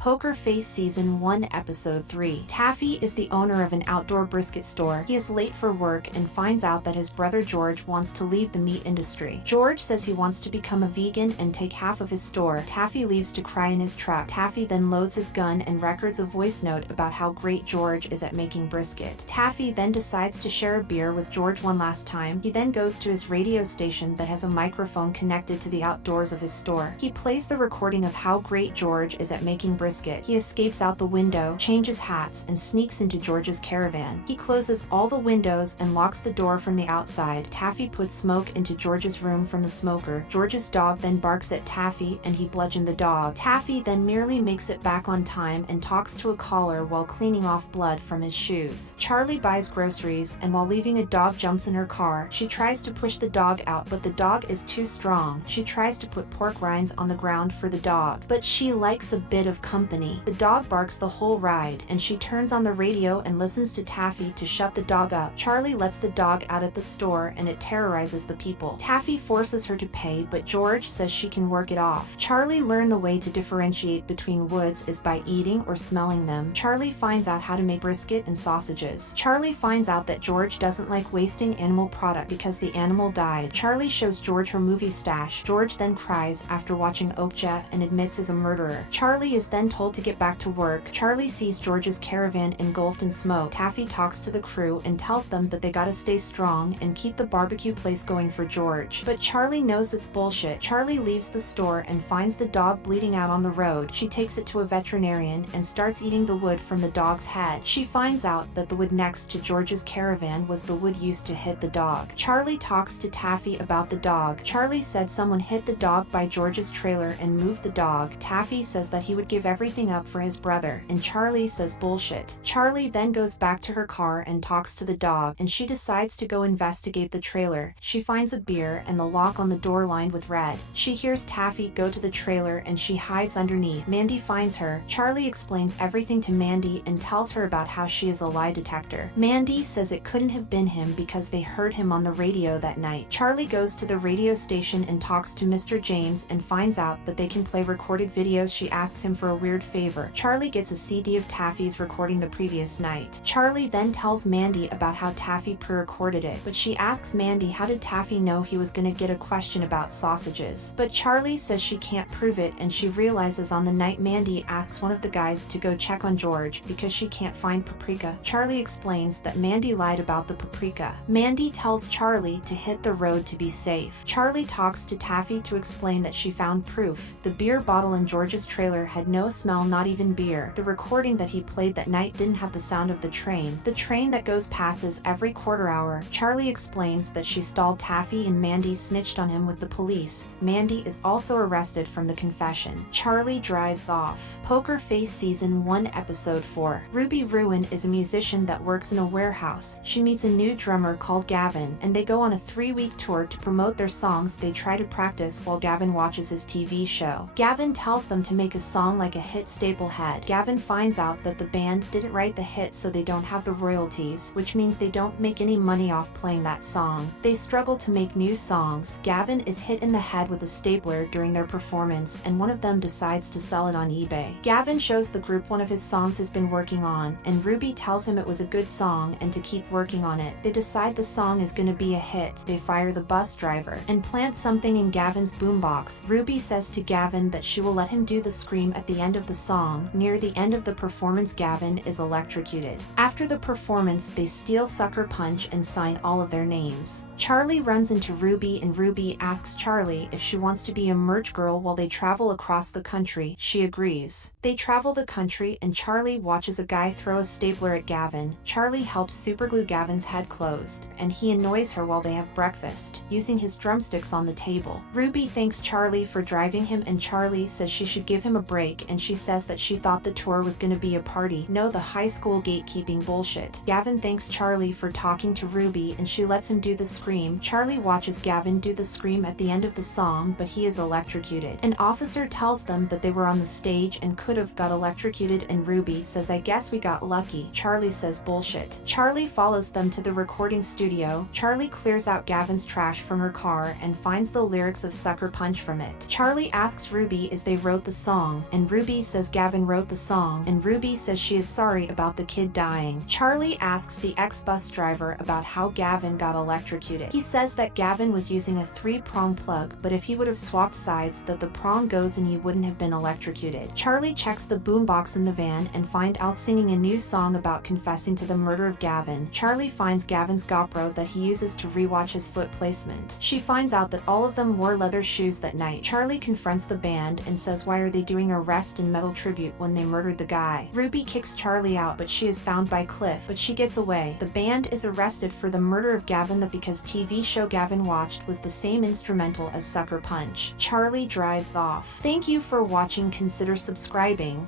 Poker Face Season 1 Episode 3. Taffy is the owner of an outdoor brisket store. He is late for work and finds out that his brother George wants to leave the meat industry. George says he wants to become a vegan and take half of his store. Taffy leaves to cry in his truck. Taffy then loads his gun and records a voice note about how great George is at making brisket. Taffy then decides to share a beer with George one last time. He then goes to his radio station that has a microphone connected to the outdoors of his store. He plays the recording of how great George is at making brisket. He escapes out the window, changes hats, and sneaks into George's caravan. He closes all the windows and locks the door from the outside. Taffy puts smoke into George's room from the smoker. George's dog then barks at Taffy and he bludgeoned the dog. Taffy then merely makes it back on time and talks to a caller while cleaning off blood from his shoes. Charlie buys groceries and while leaving a dog jumps in her car. She tries to push the dog out but the dog is too strong. She tries to put pork rinds on the ground for the dog, but she likes a bit of company. The dog barks the whole ride, and she turns on the radio and listens to Taffy to shut the dog up. Charlie lets the dog out at the store and it terrorizes the people. Taffy forces her to pay, but George says she can work it off. Charlie learned the way to differentiate between woods is by eating or smelling them. Charlie finds out how to make brisket and sausages. Charlie finds out that George doesn't like wasting animal product because the animal died. Charlie shows George her movie stash. George then cries after watching Okja and admits is a murderer. Charlie is then told to get back to work. Charlie sees George's caravan engulfed in smoke. Taffy talks to the crew and tells them that they gotta stay strong and keep the barbecue place going for George. But Charlie knows it's bullshit. Charlie leaves the store and finds the dog bleeding out on the road. She takes it to a veterinarian and starts eating the wood from the dog's head. She finds out that the wood next to George's caravan was the wood used to hit the dog. Charlie talks to Taffy about the dog. Charlie said someone hit the dog by George's trailer and moved the dog. Taffy says that he would give everything up for his brother, and Charlie says bullshit. Charlie then goes back to her car and talks to the dog, and she decides to go investigate the trailer. She finds a beer and the lock on the door lined with red. She hears Taffy go to the trailer and she hides underneath. Mandy finds her. Charlie explains everything to Mandy and tells her about how she is a lie detector. Mandy says it couldn't have been him because they heard him on the radio that night. Charlie goes to the radio station and talks to Mr. James and finds out that they can play recorded videos. She asks him for a weird favor. Charlie gets a CD of Taffy's recording the previous night. Charlie then tells Mandy about how Taffy pre-recorded it, but she asks Mandy how did Taffy know he was gonna get a question about sausages. But Charlie says she can't prove it, and she realizes on the night Mandy asks one of the guys to go check on George because she can't find paprika. Charlie explains that Mandy lied about the paprika. Mandy tells Charlie to hit the road to be safe. Charlie talks to Taffy to explain that she found proof. The beer bottle in George's trailer had no smell, not even beer. The recording that he played that night didn't have the sound of the train that goes passes every quarter hour. Charlie explains that she stalled Taffy and Mandy snitched on him with the police. Mandy is also arrested from the confession. Charlie drives off. Poker Face Season 1 Episode 4. Ruby Ruin is a musician that works in a warehouse. She meets a new drummer called Gavin, and they go on a 3-week tour to promote their songs. They try to practice while Gavin watches his TV show. Gavin tells them to make a song like a hit Staplehead. Gavin finds out that the band didn't write the hit, so they don't have the royalties, which means they don't make any money off playing that song. They struggle to make new songs. Gavin is hit in the head with a stapler during their performance, and one of them decides to sell it on eBay. Gavin shows the group one of his songs has been working on, and Ruby tells him it was a good song and to keep working on it. They decide the song is gonna be a hit. They fire the bus driver and plant something in Gavin's boombox. Ruby says to Gavin that she will let him do the scream at the end of the song. Near the end of the performance, Gavin is electrocuted. After the performance, they steal Sucker Punch and sign all of their names. Charlie runs into Ruby and Ruby asks Charlie if she wants to be a merch girl while they travel across the country. She agrees. They travel the country and Charlie watches a guy throw a stapler at Gavin. Charlie helps superglue Gavin's head closed, and he annoys her while they have breakfast, using his drumsticks on the table. Ruby thanks Charlie for driving him and Charlie says she should give him a break, and she says that she thought the tour was gonna be a party. No, the high school gatekeeping bullshit. Gavin thanks Charlie for talking to Ruby and she lets him do the scream. Charlie watches Gavin do the scream at the end of the song, but he is electrocuted. An officer tells them that they were on the stage and could have got electrocuted, and Ruby says I guess we got lucky. Charlie says bullshit. Charlie follows them to the recording studio. Charlie clears out Gavin's trash from her car and finds the lyrics of Sucker Punch from it. Charlie asks Ruby if they wrote the song, and Ruby Ruby says Gavin wrote the song, and Ruby says she is sorry about the kid dying. Charlie asks the ex-bus driver about how Gavin got electrocuted. He says that Gavin was using a 3-prong plug, but if he would have swapped sides that the prong goes and he wouldn't have been electrocuted. Charlie checks the boombox in the van and finds Al singing a new song about confessing to the murder of Gavin. Charlie finds Gavin's GoPro that he uses to rewatch his foot placement. She finds out that all of them wore leather shoes that night. Charlie confronts the band and says why are they doing a rest and metal tribute when they murdered the guy. Ruby kicks Charlie out, but she is found by Cliff, but she gets away. The band is arrested for the murder of Gavin because TV show Gavin watched was the same instrumental as Sucker Punch. Charlie drives off. Thank you for watching. Consider subscribing.